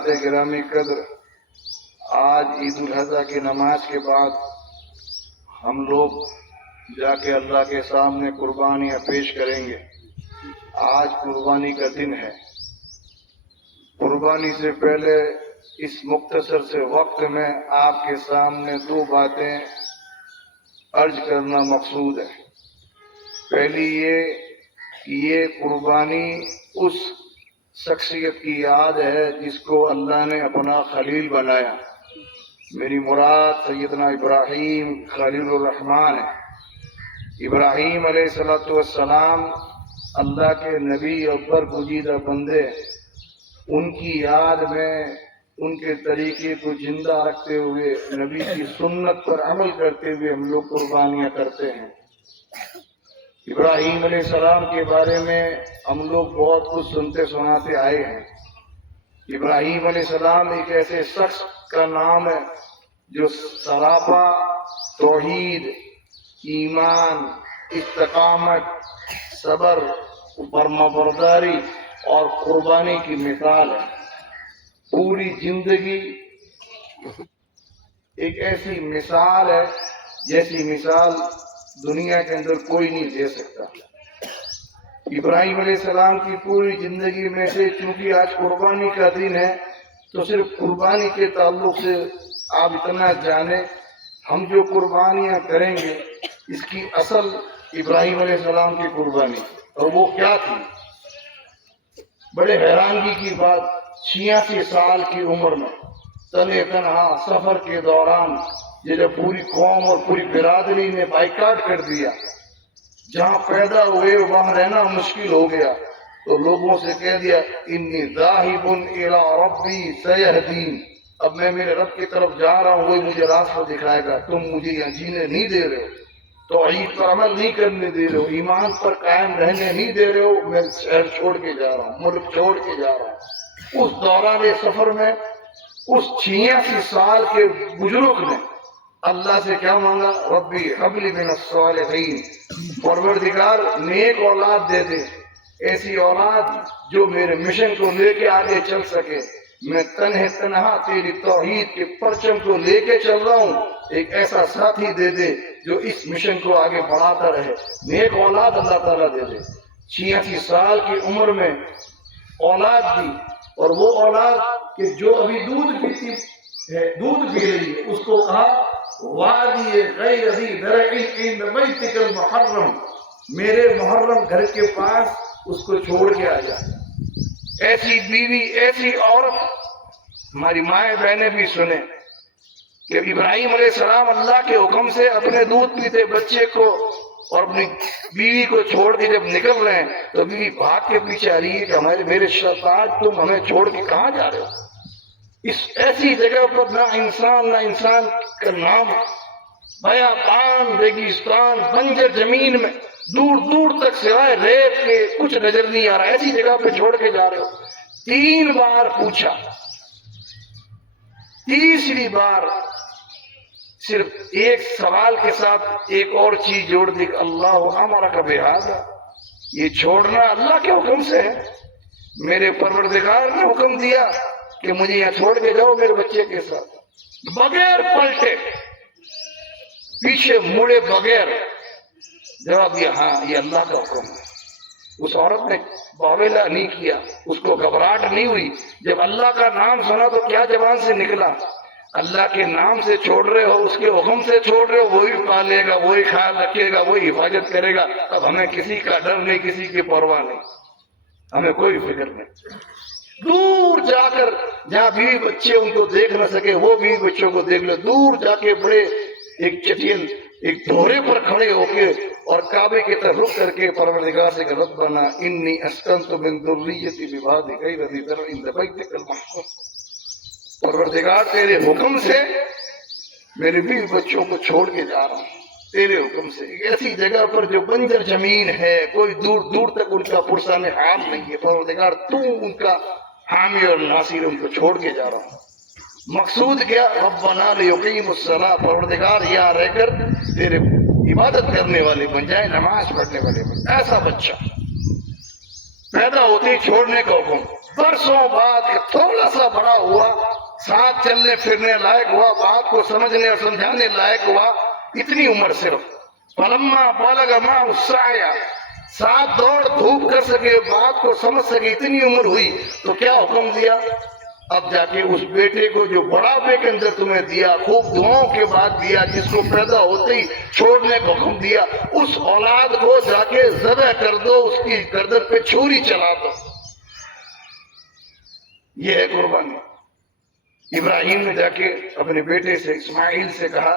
حضرات گرامی قدر، آج عید الاضحیٰ کی نماز کے بعد ہم لوگ جا کے اللہ کے سامنے قربانیاں پیش کریں گے۔ آج قربانی کا دن ہے۔ قربانی سے پہلے اس مختصر سے وقت میں آپ کے سامنے دو باتیں عرض کرنا مقصود ہے۔ پہلی یہ کہ یہ قربانی اس شخصیت کی یاد ہے جس کو اللہ نے اپنا خلیل بنایا۔ میری مراد سیدنا ابراہیم خلیل الرحمن ہے۔ ابراہیم علیہ السلام اللہ کے نبی اور برگزیدہ بندے، ان کی یاد میں ان کے طریقے کو زندہ رکھتے ہوئے، نبی کی سنت پر عمل کرتے ہوئے ہم لوگ قربانیاں کرتے ہیں۔ ابراہیم علیہ السلام کے بارے میں ہم لوگ بہت کچھ سنتے سناتے آئے ہیں۔ ابراہیم علیہ السلام ایک ایسے شخص کا نام ہے جو سراپا توحید، ایمان، استقامت، صبر، فرمانبرداری اور قربانی کی مثال ہے۔ پوری زندگی ایک ایسی مثال ہے جیسی مثال دنیا کے اندر کوئی نہیں دے سکتا۔ ابراہیم علیہ السلام کی پوری زندگی میں سے چونکہ آج قربانی کا دن ہے تو صرف قربانی کے تعلق سے آپ اتنا جانیں، ہم جو قربانیاں کریں گے اس کی اصل ابراہیم علیہ السلام کی قربانی، اور وہ کیا تھی؟ بڑے حیرانگی کی بات، 86 سال کی عمر میں تنہا تنہا سفر کے دوران یہ جب پوری قوم اور پوری برادری نے بائیکاٹ کر دیا، جہاں پیدا ہوئے وہاں رہنا مشکل ہو گیا، تو لوگوں سے کہہ دیا انی ذاہب الی ربی سیہدین، اب میں میرے رب کی طرف جا رہا ہوں، وہی مجھے راستہ دکھائے گا، تم مجھے یہاں جینے نہیں دے رہے ہو، توحید پر عمل نہیں کرنے دے رہے ہو، ایمان پر قائم رہنے نہیں دے رہے ہو، میں شہر چھوڑ کے جا رہا ہوں، ملک چھوڑ کے جا رہا ہوں۔ اس دوران سفر میں اس 86 سال کے بزرگ نے اللہ سے کیا مانگا؟ ربی ہب لی من الصالحین، پروردگار نیک اولاد دے دے، ایسی اولاد جو میرے مشن کو لے کے آگے چل سکے، میں تنہا تیری توحید کے پرچم کو لے کے چل رہا ہوں، ایک ایسا ساتھی دے دے جو اس مشن کو آگے بڑھاتا رہے، نیک اولاد اللہ تعالیٰ دے دے۔ 86 سال کی عمر میں اولاد دی، اور وہ اولاد کہ جو ابھی دودھ پیتی ہے، دودھ پی رہی ہے، اس کو کہا وادی غیر ذی زرع عند بیتک المحرم، میرے محرم گھر کے پاس اس کو چھوڑ کے آ جا۔ ایسی بیوی، ایسی عورت، ہماری مائیں بہنیں بھی سنیں کہ ابراہیم علیہ السلام اللہ کے حکم سے اپنے دودھ پیتے بچے کو اور اپنی بیوی کو چھوڑ کے جب نکل رہے ہیں تو بیوی بھاگ کے پیچھے آ رہی ہے کہ میرے شیطان، تم ہمیں چھوڑ کے کہاں جا رہے ہو؟ اس ایسی جگہ پر نہ انسان کا نام، بیابان، ریگستان، بنجر زمین میں دور دور تک سوائے ریت کے کچھ نظر نہیں آ رہا، ایسی جگہ پہ چھوڑ کے جا رہے ہو۔ 3 بار پوچھا، تیسری بار صرف ایک سوال کے ساتھ ایک اور چیز جوڑ دی، اللہ امرک بہذا، یہ چھوڑنا اللہ کے حکم سے ہے، میرے پروردگار نے حکم دیا کہ مجھے یہاں چھوڑ کے جاؤ میرے بچے کے ساتھ، بغیر پلٹے، پیچھے مڑے بغیر جواب دیا ہاں یہ اللہ کا حکم ہے۔ اس عورت نے باویلا نہیں کیا، اس کو گھبراہٹ نہیں ہوئی، جب اللہ کا نام سنا تو کیا زبان سے نکلا؟ اللہ کے نام سے چھوڑ رہے ہو، اس کے حکم سے چھوڑ رہے ہو، وہی پالے گا، وہی خیال رکھے گا، وہی حفاظت کرے گا، اب ہمیں کسی کا ڈر نہیں، کسی کی پرواہ نہیں، ہمیں کوئی فکر نہیں۔ دور جا کر جہاں بیوی بچے ان کو دیکھ نہ سکے وہ بیوی بچوں کو دیکھ لے، دور جا کے بڑے ایک چٹیل ایک دھورے پر کھڑے ہو کے اور کعبے کی طرف رخ کر کے پروردگار سے کہ ربنا انی اسکنت من ذریتی بواد غیر ذی زرع عند بیتک المحرم، پروردگار تیرے حکم سے میرے بیوی بچوں کو چھوڑ کے جا رہا ہوں، تیرے حکم سے، ایک ایسی جگہ پر جو بنجر زمین ہے، کوئی دور دور تک ان کا پرسان حال نہیں ہے، پروردگار تو ان کا حامی اور ناصر، ان کو چھوڑ کے جا رہا ہوں۔ مقصود کیا؟ ربنا لیقیموا الصلاۃ، پروردگار یہاں رہ کر تیرے عبادت کرنے والے بن جائے، نماز پڑھنے والے بن جائے۔ ایسا بچہ پیدا ہوتے ہی چھوڑنے کا حکم، برسوں بعد تھوڑا سا بڑا ہوا، ساتھ چلنے پھرنے لائق ہوا، بات کو سمجھنے اور سمجھانے لائق ہوا، اتنی عمر صرف فلما بلغ معه السعي، ساتھ دوڑ دھوپ کر سکے، بات کو سمجھ سکے، اتنی عمر ہوئی تو کیا حکم دیا؟ اب جا کے اس بیٹے کو جو بڑھاپے کے اندر تمہیں دیا، خوب دعاؤں کے بعد دیا، جس کو پیدا ہوتے ہی چھوڑنے کا حکم دیا، اس اولاد کو جا کے ذبح کر دو، اس کی گردن پہ چھری چلا دو۔ یہ ہے قربانی۔ ابراہیم نے جا کے اپنے بیٹے سے اسماعیل سے کہا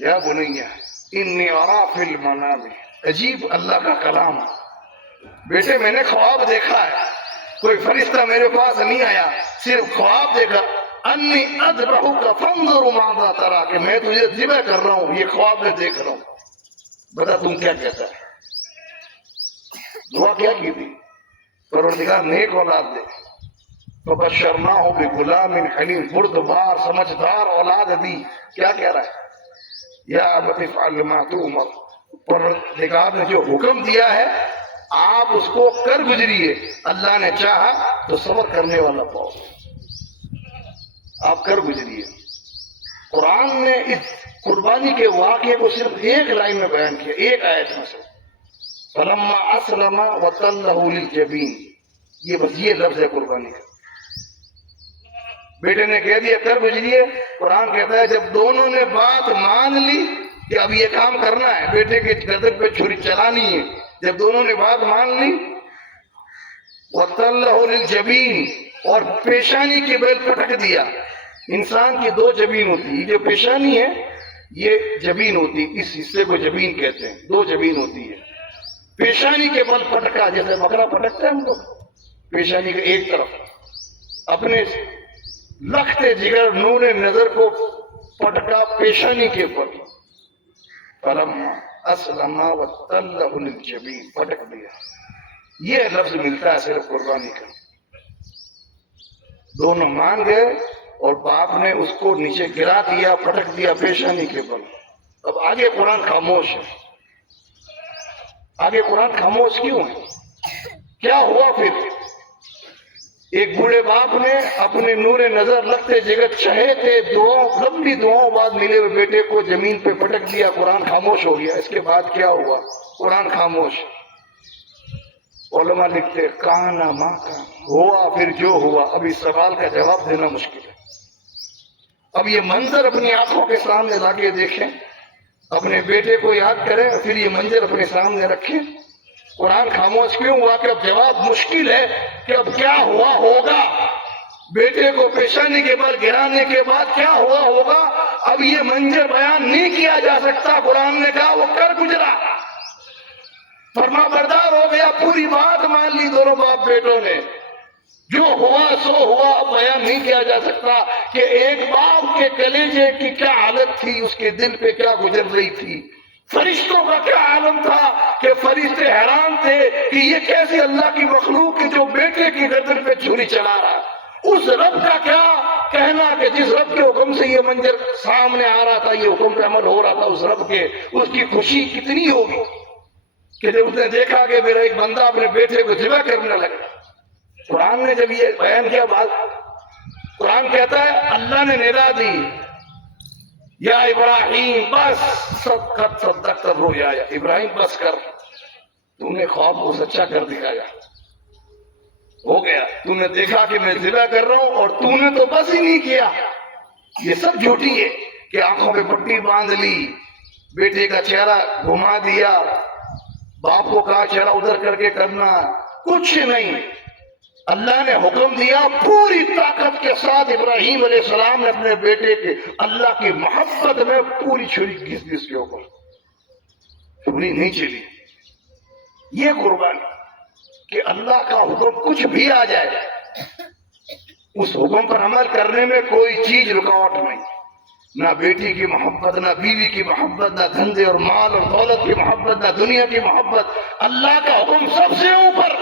یا بنیا انی ارا فی المنام، عجیب اللہ کا کلام، بیٹے میں نے خواب دیکھا ہے، کوئی فرشتہ میرے پاس نہیں آیا، صرف خواب دیکھا، انی اذبحک فانظر ماذا ترى، کہ میں تجھے ذبح کر رہا ہوں، یہ خواب میں دیکھ رہا ہوں، بتا تم کیا کہتا ہے؟ دعا کیا کی تھی؟ پروردگار نیک اولاد دے، فبشرناہ بغلام حلیم، بردبار سمجھدار اولاد دی۔ کیا کہہ رہا ہے؟ یا ابت افعل ما تؤمر، پروردگار نے جو حکم دیا ہے آپ اس کو کر گزریے، اللہ نے چاہا تو صبر کرنے والا پاؤ، آپ کر گزریے۔ قرآن نے اس قربانی کے واقعے کو صرف ایک لائن میں بیان کیا، ایک آیت میں سے، فلما اسلم وتلہ للجبین، یہ بس یہ لفظ ہے قربانی کا۔ بیٹے نے کہہ دیا کر گزریے، قرآن کہتا ہے جب دونوں نے بات مان لی کہ اب یہ کام کرنا ہے، بیٹے کے گردن پہ چھری چلانی ہے، جب دونوں نے بات مان لی، وَتَلَّهُ لِلْجَبِينِ، اور پیشانی کے بل پٹک دیا۔ انسان کی دو جبین ہوتی ہے، یہ جو پیشانی ہے یہ جبین ہوتی ہے، اس حصے کو جبین کہتے ہیں، دو جبین ہوتی ہے۔ پیشانی کے بل پٹکا، جیسے بکرا پٹکتا ہے ہم لوگ، پیشانی کے ایک طرف، اپنے لختے جگر نور نظر کو پٹکا پیشانی کے پر، فلما اسلم وتلہ للجبین، پٹک دیا۔ یہ لفظ ملتا ہے صرف قربانی کا۔ دونوں مان گئے اور باپ نے اس کو نیچے گرا دیا، پٹک دیا پیشانی کے پر۔ اب آگے قرآن خاموش ہے۔ آگے قرآن خاموش کیوں ہے؟ کیا ہوا پھر؟ ایک بوڑھے باپ نے اپنے نور نظر لگتے جگہ چہے تھے، دعاؤں لمبی دعاؤں بعد ملے ہوئے بیٹے کو زمین پہ پٹک دیا، قرآن خاموش ہو گیا۔ اس کے بعد کیا ہوا؟ قرآن خاموش۔ علماء لکھتے کانا ما کان، ہوا پھر جو ہوا۔ اب اس سوال کا جواب دینا مشکل ہے۔ اب یہ منظر اپنی آنکھوں کے سامنے لا کے دیکھیں، اپنے بیٹے کو یاد کریں، پھر یہ منظر اپنے سامنے رکھیں۔ قرآن خاموش کیوں ہوا؟ کہ اب جواب مشکل ہے کہ اب کیا ہوا ہوگا، بیٹے کو پیشانی کے بل گرانے کے بعد کیا ہوا ہوگا، اب یہ منظر بیان نہیں کیا جا سکتا۔ قرآن نے کہا وہ کر گزرا، فرما بردار ہو گیا، پوری بات مان لی دونوں باپ بیٹوں نے، جو ہوا سو ہوا، اب بیان نہیں کیا جا سکتا کہ ایک باپ کے کلیجے کی کیا حالت تھی، اس کے دل پہ کیا گزر رہی تھی، فرشتوں کا کیا عالم تھا کہ فرشتے حیران تھے کہ یہ کیسے اللہ کی مخلوق ہے جو بیٹے کی گردن پہ چھری چلا رہا۔ اس رب کا کیا کہنا کہ جس رب کے حکم سے یہ منظر سامنے آ رہا تھا، یہ حکم پہ عمل ہو رہا تھا، اس رب کے اس کی خوشی کتنی ہوگی کہ جب اس نے دیکھا کہ میرا ایک بندہ اپنے بیٹے کو ذبح کرنے لگا۔ قرآن نے جب یہ بیان کیا بات، قرآن کہتا ہے اللہ نے ندا دی، یا ابراہیم بس صدقت الرؤیا، یا ابراہیم بس کر، تم نے خواب کو سچا کر دکھایا، ہو گیا، تم نے دیکھا کہ میں ذبح کر رہا ہوں اور تم نے تو بس ہی نہیں کیا۔ یہ سب جھوٹی ہے کہ آنکھوں پہ پٹی باندھ لی، بیٹے کا چہرہ گھما دیا، باپ کو کہا چہرہ ادھر کر کے کرنا، کچھ نہیں۔ اللہ نے حکم دیا، پوری طاقت کے ساتھ ابراہیم علیہ السلام نے اپنے بیٹے کے اللہ کی محبت میں پوری چھری گھس دی اس کے اوپر، چھری نہیں چلی۔ یہ قربانی کہ اللہ کا حکم کچھ بھی آ جائے، اس حکم پر عمل کرنے میں کوئی چیز رکاوٹ نہیں، نہ بیٹی کی محبت، نہ بیوی کی محبت، نہ دھندے اور مال اور دولت کی محبت، نہ دنیا کی محبت۔ اللہ کا حکم سب سے اوپر،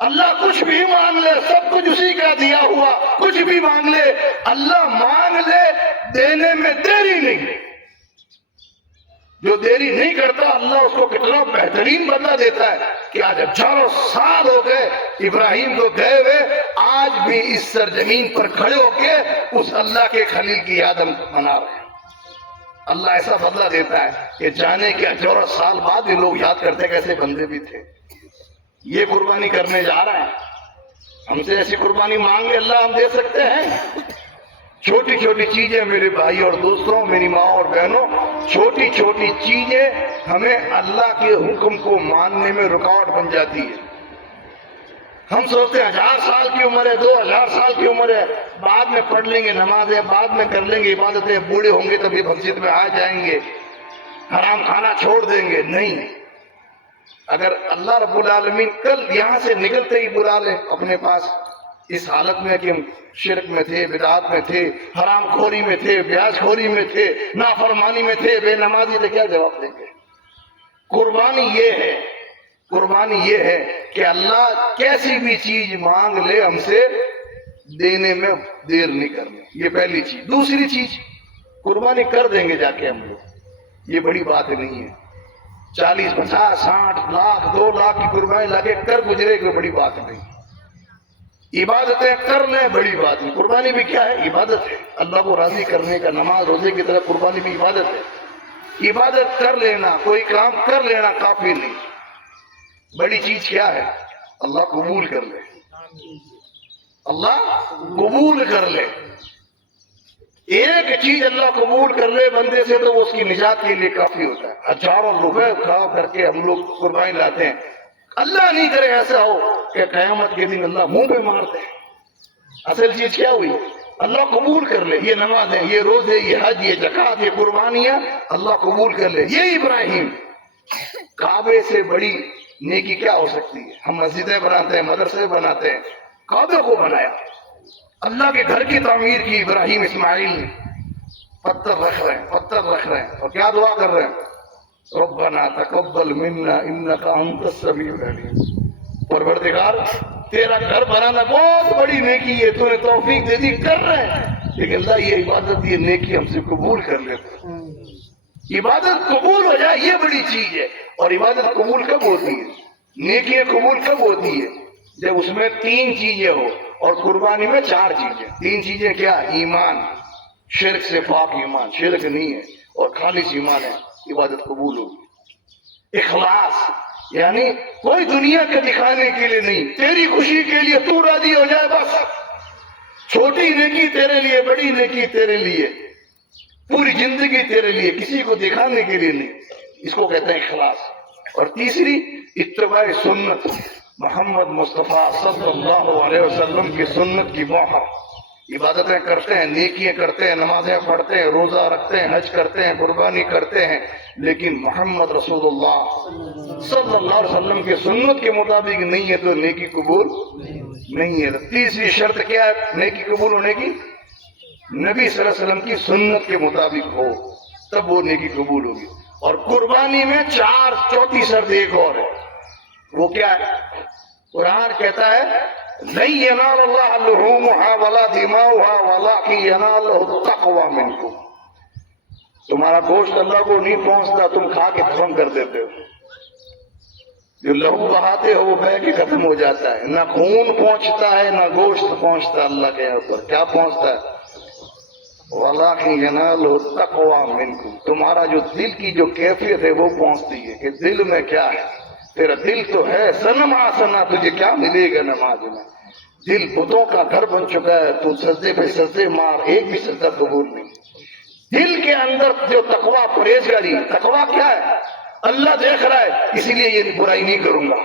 اللہ کچھ بھی مانگ لے، سب کچھ اسی کا دیا ہوا، کچھ بھی مانگ لے، اللہ مانگ لے، دینے میں دیری نہیں۔ جو دیری نہیں کرتا اللہ اس کو کتنا بہترین بدلہ دیتا ہے کہ آج 1000 سال ہو گئے ابراہیم کو گئے ہوئے، آج بھی اس سرزمین پر کھڑے ہو کے اس اللہ کے خلیل کی یاد ہم منا رہے ہیں۔ اللہ ایسا بدلہ دیتا ہے کہ جانے کے 1000 سال بعد بھی لوگ یاد کرتے کیسے بندے بھی تھے۔ یہ قربانی کرنے جا رہے ہیں، ہم سے ایسی قربانی مانگ لے اللہ، ہم دے سکتے ہیں؟ چھوٹی چھوٹی چیزیں میرے بھائی اور دوستوں، میری ماں اور بہنوں، چھوٹی چھوٹی چیزیں ہمیں اللہ کے حکم کو ماننے میں رکاوٹ بن جاتی ہے۔ ہم سوچتے ہیں 1000 سال کی عمر ہے، 2000 سال کی عمر ہے، بعد میں پڑھ لیں گے نمازیں، بعد میں کر لیں گے عبادتیں، بوڑھے ہوں گے تب یہ مسجد میں آ جائیں گے، حرام کھانا چھوڑ دیں گے۔ نہیں، اگر اللہ رب العالمین کل یہاں سے نکلتے ہی بلا لے اپنے پاس، اس حالت میں کہ ہم شرک میں تھے، بدعات میں تھے، حرام خوری میں تھے، بیاج خوری میں تھے، نافرمانی میں تھے، بے نمازی تھے، کیا جواب دیں گے؟ قربانی یہ ہے، قربانی یہ ہے کہ اللہ کیسی بھی چیز مانگ لے ہم سے، دینے میں دیر نہیں کرنی، یہ پہلی چیز۔ دوسری چیز، قربانی کر دیں گے جا کے ہم لوگ، یہ بڑی بات نہیں ہے۔ 40 50 60 لاکھ 2 لاکھ کی قربانی لا کے کر گزرے، کوئی بڑی بات نہیں۔ عبادتیں کر لیں، بڑی بات نہیں۔ قربانی بھی کیا ہے؟ عبادت ہے، اللہ کو راضی کرنے کا۔ نماز روزے کی طرح قربانی بھی عبادت ہے۔ عبادت کر لینا، کوئی کام کر لینا کافی نہیں، بڑی چیز کیا ہے؟ اللہ قبول کر لے، اللہ قبول کر لے۔ ایک چیز اللہ قبول کر لے بندے سے تو وہ اس کی نجات کے لیے کافی ہوتا ہے۔ 1000 روپے کھا کر کے ہم لوگ قربانی لاتے ہیں، اللہ نہیں کرے ایسا ہو کہ قیامت کے دن اللہ منہ پہ مارتے ہیں۔ اصل چیز کیا ہوئی؟ اللہ قبول کر لے، یہ نمازیں، یہ روزے، یہ حج، یہ زکوٰۃ، یہ قربانیاں اللہ قبول کر لے۔ یہ ابراہیم، کعبے سے بڑی نیکی کیا ہو سکتی ہے؟ ہم مسجدیں بناتے ہیں، مدرسے بناتے ہیں، کعبے کو بنایا، اللہ کے گھر کی تعمیر کی ابراہیم اسماعیل نے۔ پتھر رکھ رہے ہیں، پتھر رکھ رہے ہیں، اور کیا دعا کر رہے ہیں؟ ربنا تقبل منا انک انت السمیع العلیم۔ پروردگار تیرا گھر بنانا بہت بڑی نیکی ہے، تو نے توفیق دے دی، کر رہے ہیں، لیکن اللہ یہ عبادت، یہ نیکی ہم سے قبول کر لیتا۔ عبادت قبول ہو جائے یہ بڑی چیز ہے۔ اور عبادت قبول کب ہوتی ہے؟ نیکی قبول کب ہوتی ہے؟ جب اس میں 3 چیزیں ہو، اور قربانی میں 4 چیزیں۔ 3 چیزیں کیا؟ ایمان، شرک سے پاک ایمان، شرک نہیں ہے اور خالص ایمان ہے، عبادت قبول ہوگی۔ اخلاص، یعنی کوئی دنیا کے دکھانے کے لیے نہیں، تیری خوشی کے لیے، تو راضی ہو جائے بس۔ چھوٹی نیکی تیرے لیے، بڑی نیکی تیرے لیے، پوری زندگی تیرے لیے، کسی کو دکھانے کے لیے نہیں، اس کو کہتے ہیں اخلاص۔ اور تیسری، اتباع سنت محمد مصطفیٰ صلی اللہ علیہ وسلم کی سنت کی مہر۔ عبادتیں کرتے ہیں، نیکیاں کرتے ہیں، نمازیں پڑھتے ہیں، روزہ رکھتے ہیں، حج کرتے ہیں، قربانی کرتے ہیں، لیکن محمد رسول اللہ صلی اللہ علیہ وسلم کی سنت کے مطابق نہیں ہے تو نیکی قبول نہیں ہے۔ تیسری شرط کیا ہے نیکی قبول ہونے کی؟ نبی صلی اللہ علیہ وسلم کی سنت کے مطابق ہو، تب وہ نیکی قبول ہوگی۔ اور قربانی میں 4، چوتھی شرط ایک اور ہے، وہ کیا ہے؟ قرآن کہتا ہے لَن يَنَالَ اللَّهَ لُحُومُهَا وَلَا دِمَاؤُهَا وَلَٰكِن يَنَالُهُ التَّقْوَىٰ مِنكُمْ۔ تمہارا گوشت اللہ کو نہیں پہنچتا، تم کھا کے ختم کر دیتے ہو۔ جو لہو بہاتے ہو وہ بہہ کے ختم ہو جاتا ہے، نہ خون پہنچتا ہے نہ گوشت پہنچتا اللہ کے یہاں پر۔ کیا پہنچتا ہے؟ وَلَٰكِن يَنَالُهُ التَّقْوَىٰ مِنكُمْ۔ تمہارا جو دل کی جو کیفیت ہے وہ پہنچتی ہے کہ دل میں کیا ہے۔ تیرا دل تو ہے صنم آسنا، تجھے کیا ملے گا نماز میں؟ دل بتوں کا گھر بن چکا ہے، تو سجدے پہ سجدے مار، ایک بھی سجدہ قبول نہیں۔ دل کے اندر جو تقویٰ، پرہیزگاری، تقویٰ کیا ہے؟ اللہ دیکھ رہا ہے اس لیے یہ برائی نہیں کروں گا،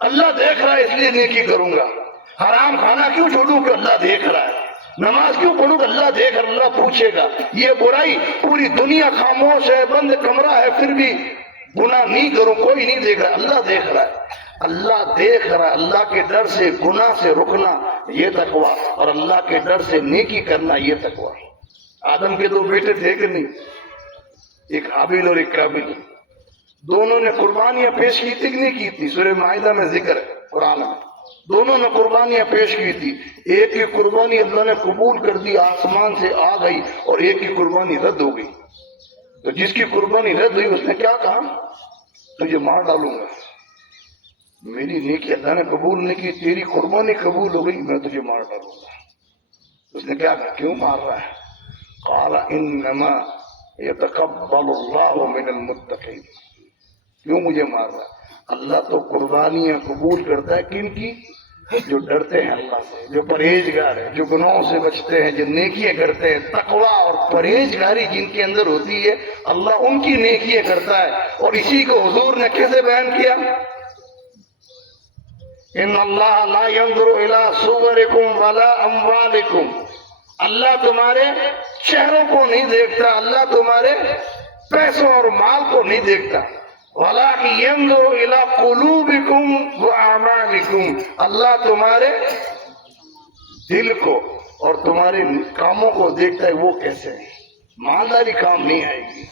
اللہ دیکھ رہا ہے اس لیے نیکی کروں گا۔ حرام کھانا کیوں چھوڑوں کہ اللہ دیکھ رہا ہے، نماز کیوں پڑھوں کہ اللہ دیکھ رہا، اللہ پوچھے گا۔ یہ برائی، پوری دنیا خاموش ہے، بند کمرہ ہے، پھر بھی گناہ نہیں کروں، کوئی نہیں دیکھ رہا، اللہ دیکھ رہا ہے۔ اللہ دیکھ رہا ہے، اللہ کے ڈر سے گناہ سے رکنا یہ تقویٰ، اور اللہ کے ڈر سے نیکی کرنا یہ تقویٰ۔ آدم کے 2 بیٹے تھے کہ نہیں؟ ایک حابیل اور ایک قابیل، دونوں نے قربانیاں پیش کی تھی کہ نہیں کی تھی؟ سورہ مائدہ میں ذکر ہے قرآن میں، دونوں نے قربانیاں پیش کی تھی۔ ایک کی قربانی اللہ نے قبول کر دی، آسمان سے آ گئی، اور ایک کی قربانی رد ہو گئی۔ تو جس کی قربانی رد ہوئی اس نے کیا کہا؟ تجھے مار ڈالوں گا، میری نیکی اللہ نے قبول نہیں کی، تیری قربانی قبول ہو گئی، میں تجھے مار ڈالوں گا۔ اس نے کیا کہا؟ کیوں مار رہا ہے؟ قال انما یتقبل اللہ من المتقین۔ کیوں مجھے مار رہا ہے؟ اللہ تو قربانیاں قبول کرتا ہے کن کی؟ جو ڈرتے ہیں اللہ سے، جو پرہیزگار ہیں، جو گناہوں سے بچتے ہیں، جو نیکیاں کرتے ہیں۔ تقویٰ اور پرہیزگاری جن کے اندر ہوتی ہے اللہ ان کی نیکیاں کرتا ہے۔ اور اسی کو حضور نے کیسے بیان کیا؟ ان اللہ لا ينظر الى صورکم ولا اموالکم، اللہ تمہارے چہروں کو نہیں دیکھتا، اللہ تمہارے پیسوں اور مال کو نہیں دیکھتا، وَلَٰكِن يَنظُرُ إِلَىٰ قُلُوبِكُمْ وَأَعْمَالِكُمْ، اللہ تمہارے دل کو اور تمہارے کاموں کو دیکھتا ہے وہ کیسے ہیں۔ مالداری کام نہیں آئے گی،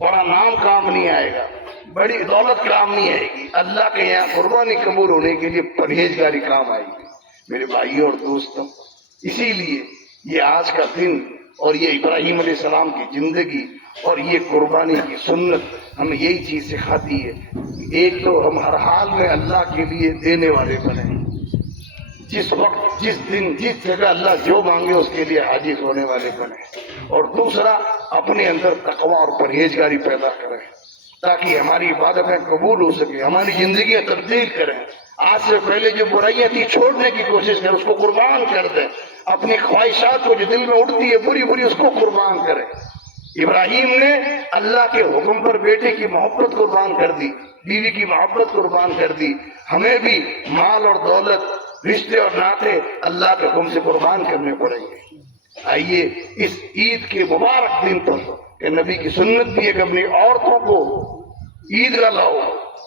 بڑا نام کام نہیں آئے گا، بڑی دولت کام نہیں آئے گی، اللہ کے یہاں قربانی قبول ہونے کے لیے پرہیزگاری کام آئے گی۔ میرے بھائیوں اور دوستوں، اسی لیے یہ آج کا دن اور یہ ابراہیم علیہ السلام کی زندگی اور یہ قربانی کی سنت ہمیں یہی چیز سکھاتی ہے۔ ایک تو ہم ہر حال میں اللہ کے لیے دینے والے بنیں، جس وقت، جس دن، جس جگہ اللہ جو مانگے اس کے لیے حاضر ہونے والے بنیں، اور دوسرا اپنے اندر تقویٰ اور پرہیزگاری پیدا کریں تاکہ ہماری عبادتیں قبول ہو سکے، ہماری زندگیاں تبدیل کریں۔ آج سے پہلے جو برائیاں تھی چھوڑنے کی کوشش کریں، اس کو قربان کر دیں، اپنی خواہشات کو جو دل میں اٹھتی ہے بری بری اس کو قربان کریں۔ ابراہیم نے اللہ کے حکم پر بیٹے کی محبت قربان کر دی، بیوی کی محبت قربان کر دی۔ ہمیں بھی مال اور دولت، رشتے اور ناطے اللہ کے حکم سے قربان کرنے پڑیں گے۔ آئیے اس عید کے مبارک دن پر کہ نبی کی سنت بھی ہے کہ اپنی عورتوں کو عید کا لاؤ،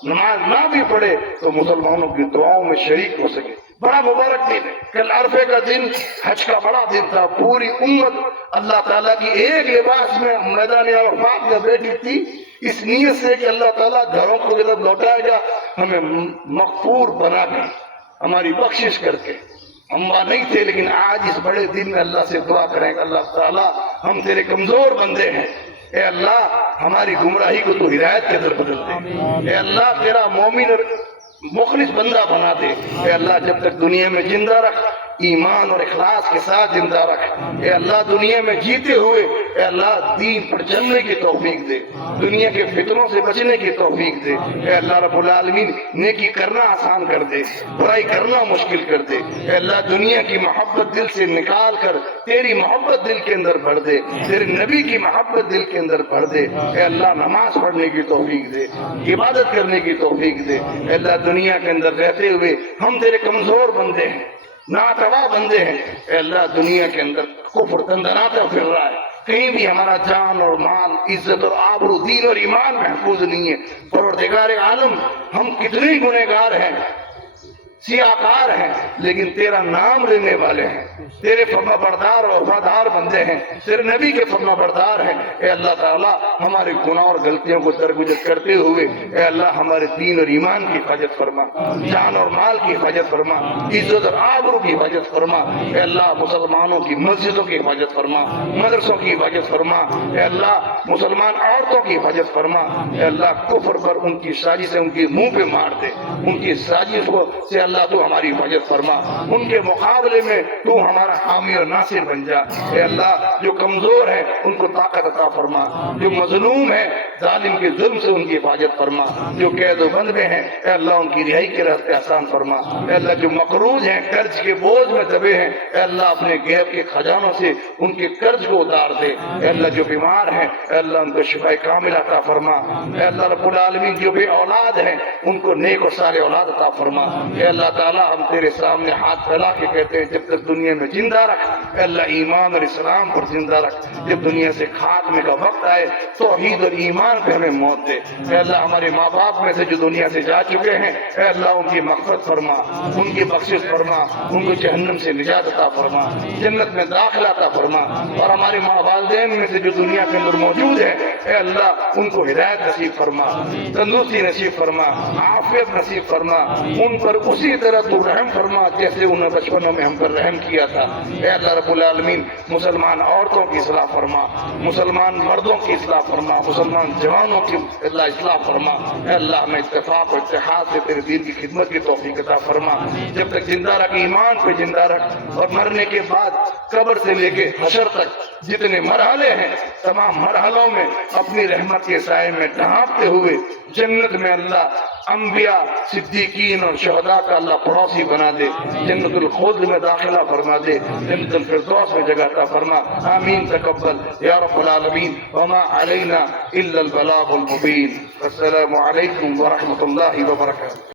نماز نہ بھی پڑھے تو مسلمانوں کی دعاؤں میں شریک ہو سکے۔ بڑا مبارک دن ہے۔ کل عرفے کا دن حج کا بڑا دن تھا، پوری امت اللہ تعالیٰ کی ایک لباس میں میدان عرفات میں بیٹھی تھی، اس نیت سے کہ اللہ تعالیٰ گھروں کو جب لوٹائے گا ہمیں مغفور بنا کے، ہماری بخشش کر کے۔ ہم وہاں نہیں تھے لیکن آج اس بڑے دن میں اللہ سے دعا کریں کہ اللہ تعالیٰ ہم تیرے کمزور بندے ہیں، اے اللہ ہماری گمراہی کو تو ہدایت کے در بدل دے، اے اللہ تیرا مومن اور مخلص بندہ بنا دے، اے اللہ جب تک دنیا میں زندہ رکھ، ایمان اور اخلاص کے ساتھ زندہ رکھ، اے اللہ دنیا میں جیتے ہوئے اے اللہ دین پر چلنے کی توفیق دے، دنیا کے فتنوں سے بچنے کی توفیق دے، اے اللہ رب العالمین نیکی کرنا آسان کر دے، برائی کرنا مشکل کر دے، اے اللہ دنیا کی محبت دل سے نکال کر تیری محبت دل کے اندر بھر دے، تیرے نبی کی محبت دل کے اندر بھر دے، اے اللہ نماز پڑھنے کی توفیق دے، عبادت کرنے کی توفیق دے، اے اللہ دنیا کے اندر رہتے ہوئے ہم تیرے کمزور بندے ہیں، ناتوا بندے ہیں، اے اللہ دنیا کے اندر کفر دندناتا پھر رہا ہے، کہیں بھی ہمارا جان اور مال، عزت اور آبرو، دین اور ایمان محفوظ نہیں ہے۔ پروردگار عالم ہم کتنے گنہگار ہیں، سیاکار ہیں، لیکن تیرا نام لینے والے ہیں، تیرے فرما بردار اور وفادار بندے ہیں، تیرے نبی کے فرما بردار ہیں۔ اے اللہ تعالیٰ ہمارے گناہ اور غلطیوں کو درگزر کرتے ہوئے اے اللہ ہمارے دین اور ایمان کی حفاظت فرما، جان اور مال کی حفاظت فرما، عزت اور آبرو کی حفاظت فرما، اے اللہ مسلمانوں کی مسجدوں کی حفاظت فرما، مدرسوں کی حفاظت فرما، اے اللہ مسلمان عورتوں کی حفاظت فرما، اے اللہ کفر پر ان کی سازشیں ان کے منہ پہ مار دے، ان کی سازش کو سے اللہ تو ہماری حفاظت فرما، ان کے مقابلے میں تو ہمارا حامی اور ناصر بن جا، اے اللہ جو کمزور ہیں ان کو طاقت عطا فرما، جو مظلوم ہیں ظالم کے ظلم سے ان کی حفاظت فرما، جو قید و بند میں ہیں اے اللہ ان کی رہائی کے راستے آسان فرما، اے اللہ جو مقروض ہیں قرض کے بوجھ میں دبے ہیں اے اللہ اپنے غیب کے خزانوں سے ان کے قرض کو اتار دے، اے اللہ جو بیمار ہیں اے اللہ ان کو شفا کاملہ عطا فرما، اے اللہ رب العالمین جو بے اولاد ہیں ان کو نیک و صالح اولاد عطا فرما، اے اللہ تعالیٰ ہم تیرے سامنے ہاتھ پھیلا کے کہتے ہیں جب تک دنیا میں زندہ رکھ اے اللہ ایمان اور اسلام پر زندہ رکھ، جب دنیا سے خاتمے کا وقت آئے توحید اور ایمان پہ ہمیں موت دے، اے اللہ ہمارے ماں باپ میں سے جو دنیا سے جا چکے ہیں اے اللہ ان کی مغفرت فرما، ان کی بخشش فرما، ان کو جہنم سے نجات عطا فرما، جنت میں داخلہ عطا فرما، اور ہمارے ماں والدین میں سے جو دنیا کے اندر موجود ہیں اے اللہ ان کو ہدایت نصیب فرما، تندرستی نصیب فرما، عافیت نصیب فرما، ان پر اسی اسی طرح تو رحم فرما جیسے انہوں نے بچپنوں میں ہم پر رحم کیا تھا. اے اللہ رب العالمین مسلمان عورتوں کی اصلاح فرما, مسلمان مردوں کی اصلاح فرما, مسلمان جوانوں کی اللہ اصلاح فرما. اے اللہ ہمیں اتفاق و اتحاد سے تیرے دین کی خدمت کی توفیق عطا فرما. جب تک زندہ رکھ ایمان پہ زندہ رکھ, اور مرنے کے بعد قبر سے لے کے حشر تک جتنے مرحلے ہیں تمام مرحلوں میں اپنی رحمت کے سائے میں ڈھانپتے ہوئے جنت میں اللہ انبیاء صدیقین اور شہداء کا اللہ پڑوسی بنا دے. جنت الخلد میں داخلہ فرما دے, جنت الفردوس میں جگہ عطا فرما. آمین تقبل یا رب العالمین. وما علینا الا البلاغ المبین. السلام علیکم ورحمۃ اللہ وبرکاتہ.